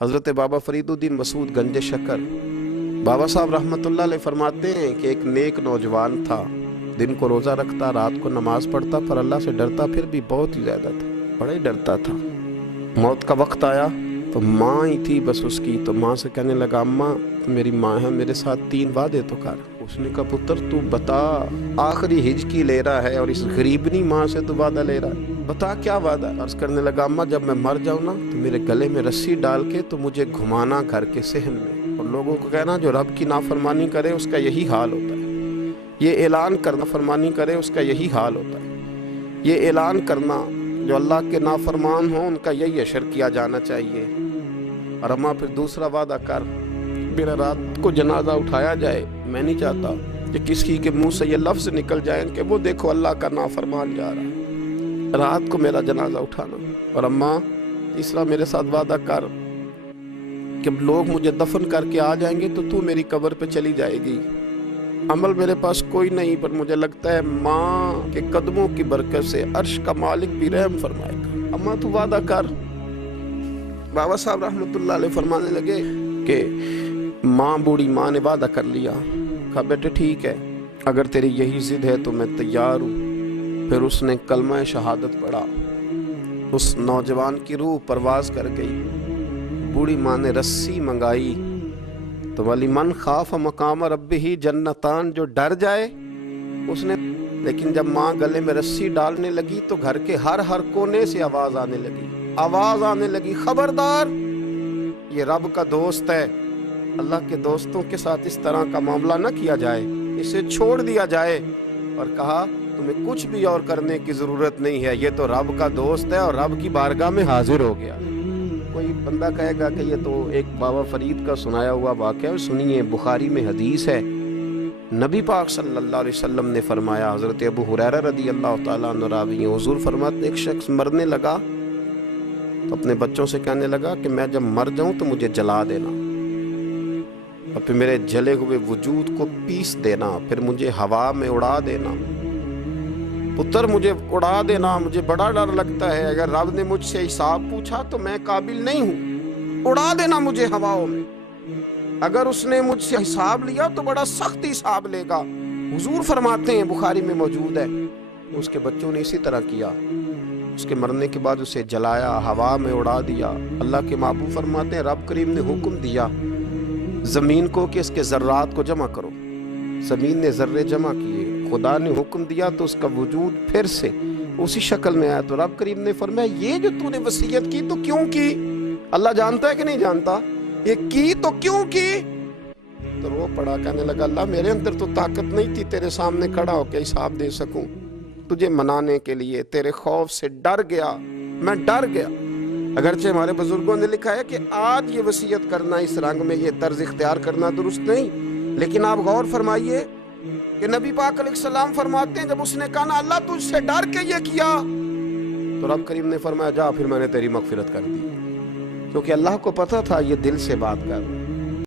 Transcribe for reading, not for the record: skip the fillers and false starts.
حضرت بابا فریدالدین مسعود گنج شکر بابا صاحب رحمتہ اللہ علیہ فرماتے ہیں کہ ایک نیک نوجوان تھا، دن کو روزہ رکھتا، رات کو نماز پڑھتا، پر اللہ سے ڈرتا پھر بھی بہت ہی زیادہ تھا، بڑا ہی ڈرتا تھا۔ موت کا وقت آیا تو ماں ہی تھی بس اس کی، تو ماں سے کہنے لگا اماں میری ماں ہے، میرے ساتھ 3 وعدے تو کر۔ اس نے کہا پتر تو بتا، آخری ہج کی لے رہا ہے اور اس غریبنی ماں سے تو وعدہ لے رہا ہے، بتا کیا وعدہ۔ عرض کرنے لگا اماں جب میں مر جاؤں نا تو میرے گلے میں رسی ڈال کے تو مجھے گھمانا گھر کے صحن میں، اور لوگوں کو کہنا جو رب کی نافرمانی کرے اس کا یہی حال ہوتا ہے، یہ اعلان کرنا فرمانی کرے اس کا یہی حال ہوتا ہے، یہ اعلان کرنا جو اللہ کے نافرمان ہوں ان کا یہی اشر کیا جانا چاہیے۔ اور اماں پھر دوسرا وعدہ کر، میرا رات کو جنازہ اٹھایا جائے، میں نہیں چاہتا کہ کسی کے منہ سے یہ لفظ نکل جائیں کہ وہ دیکھو اللہ کا نافرمان جا رہا ہے، رات کو میرا جنازہ اٹھانا۔ اور اماں تیسرا میرے ساتھ وعدہ کر کہ لوگ مجھے دفن کر کے آ جائیں گے تو میری قبر پہ چلی جائے گی، عمل میرے پاس کوئی نہیں، پر مجھے لگتا ہے ماں کے قدموں کی برکت سے عرش کا مالک بھی رحم فرمائے گا، اماں تو وعدہ کر۔ بابا صاحب رحمۃ اللہ علیہ فرمانے لگے کہ ماں بوڑھی ماں نے وعدہ کر لیا، کہا بیٹے ٹھیک ہے اگر تیری یہی ضد ہے تو میں تیار ہوں۔ پھر اس نے کلمہ شہادت پڑھا، اس نوجوان کی روح پرواز کر گئی، بوڑھی ماں نے رسی منگائی تو وَلِمَنْ خَافَ مَقَامَ رَبِّهِ جنتان، جو ڈر جائے اس نے، لیکن جب ماں گلے میں رسی ڈالنے لگی تو گھر کے ہر کونے سے آواز آنے لگی خبردار یہ رب کا دوست ہے، اللہ کے دوستوں کے ساتھ اس طرح کا معاملہ نہ کیا جائے، اسے چھوڑ دیا جائے۔ اور کہا تمہیں کچھ بھی اور کرنے کی ضرورت نہیں ہے، یہ تو رب کا دوست ہے اور رب کی بارگاہ میں حاضر ہو گیا۔ کوئی بندہ کہے گا کہ یہ تو ایک بابا فرید کا سنایا ہوا واقعہ ہے، سنیے بخاری میں حدیث ہے، نبی پاک صلی اللہ علیہ وسلم نے فرمایا، حضرت ابو ہریرہ رضی اللہ تعالیٰ عنہ راوی ہیں، حضور فرماتے ایک شخص مرنے لگا تو اپنے بچوں سے کہنے لگا کہ میں جب مر جاؤں تو مجھے جلا دینا، اور پھر میرے جلے ہوئے وجود کو پیس دینا، پھر مجھے ہوا میں اڑا دینا، پتر مجھے اڑا دینا، مجھے بڑا ڈر لگتا ہے، اگر رب نے مجھ سے حساب پوچھا تو میں قابل نہیں ہوں، اڑا دینا مجھے ہواؤں میں، اگر اس نے مجھ سے حساب لیا تو بڑا سخت حساب لے گا۔ حضور فرماتے ہیں بخاری میں موجود ہے، اس کے بچوں نے اسی طرح کیا، اس کے مرنے کے بعد اسے جلایا، ہوا میں اڑا دیا۔ اللہ کے محبوب فرماتے ہیں رب کریم نے حکم دیا زمین کو کہ اس کے ذرات کو جمع کرو، زمین نے ذرے جمع کیے، خدا نے حکم دیا تو اس کا وجود پھر سے اسی شکل میں آیا، تو رب کریم نے فرمایا یہ جو تو نے وصیت کی تو کیوں کی؟ اللہ جانتا ہے کہ نہیں جانتا؟ یہ کی تو کیوں کی؟ تو رو پڑا، کہنے لگا اللہ میرے اندر تو طاقت نہیں تھی تیرے سامنے کھڑا ہو کے حساب دے سکوں، تجھے منانے کے لیے تیرے خوف سے ڈر گیا، میں ڈر گیا۔ اگرچہ ہمارے بزرگوں نے لکھا ہے کہ آج یہ وصیت کرنا اس رنگ میں، یہ طرز اختیار کرنا درست نہیں، لیکن آپ غور فرمائیے کہ نبی پاک علیہ السلام فرماتے ہیں جب اس نے کہا نا اللہ تجھ سے ڈر کے یہ کیا، تو رب کریم نے فرمایا جا پھر میں نے تیری مغفرت کر دی، کیونکہ اللہ کو پتا تھا یہ دل سے بات کر